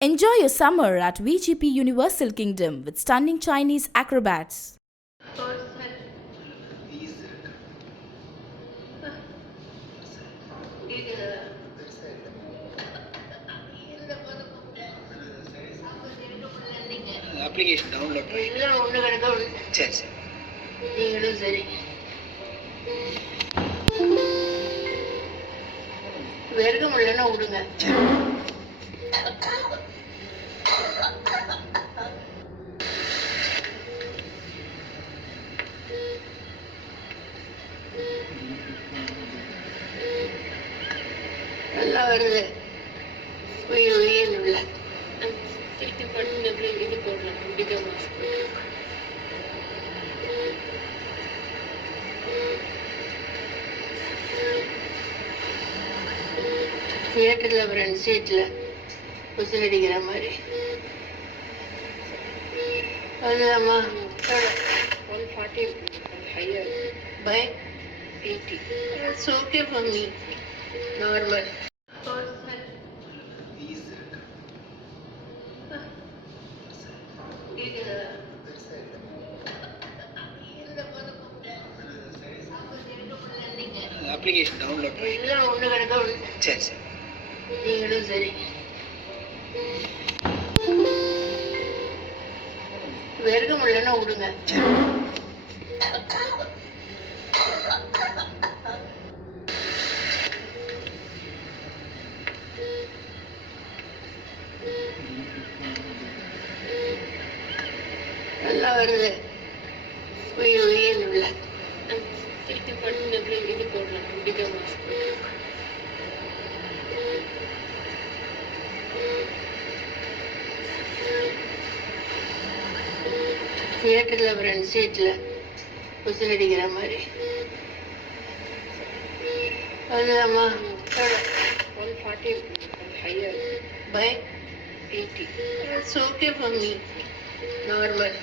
Enjoy your summer at VGP Universal Kingdom with stunning Chinese acrobats. Application download எல்லாம் ஒன்று கிடக்க ஒன்று. சரி சரி நீங்களும் சரி. வெறுக்க முடியலன்னா விடுங்க. நல்லா வருது. உயிர் உயிர் இல்லை. இது பண்ணி இது போடலாம். இப்படிதான் மாஸ்க். தியேட்டரில் ஃப்ரெண்ட் சீட்டில் குசு அடிக்கிற மாதிரி அதுதாம்மா. 140 higher by 80. It's okay for me. Normal. Application download எல்லாம் ஒன்று கிடக்க ஒன்று. சரி சரி நீங்களும் சரி. வெறுக்க முடியலன்னா விடுங்க. நல்லா வருது. உயிர் உயிர் இல்லை. இது பண்ணி இது போடலாம். இப்படிதான் மாஸ்க். தியேட்டரில் ஃப்ரெண்ட் சீட்டில் குசு அடிக்கிற மாதிரி அதுதாம்மா. 140 higher by 80. It's okay for me. Normal.